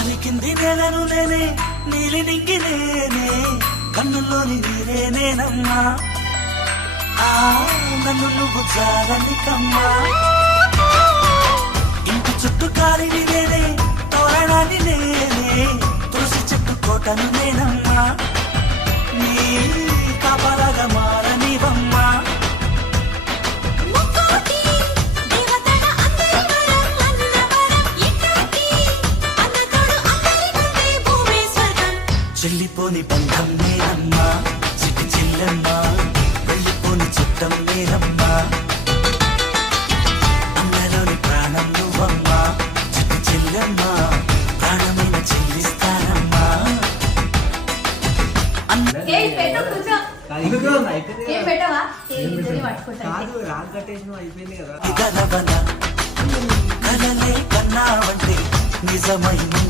కింది నేలను నేనే నీలి నింగి నేనే కన్నుల్లోని నీరే నేనమ్మా నన్ను నువ్వు జాలని కమ్మా ఇంటి చుట్టూ కాలిని నేనే తోరణాన్ని నేనే తులసి చెట్టు కోటను నేనమ్మా నీ కాపలాగా మారనివమ్మా చెల్లిపోని బంధం నేనమ్మా చిట్టి చెల్లెమ్మా వెళ్ళిపోని చుట్టం నేనమ్మా అన్నలోని ప్రాణం నువ్వమ్మా చిట్టి చెల్లెమ్మా ప్రాణమైన చెల్లిస్తానమ్మా కలలే కన్నావంటే నిజమైన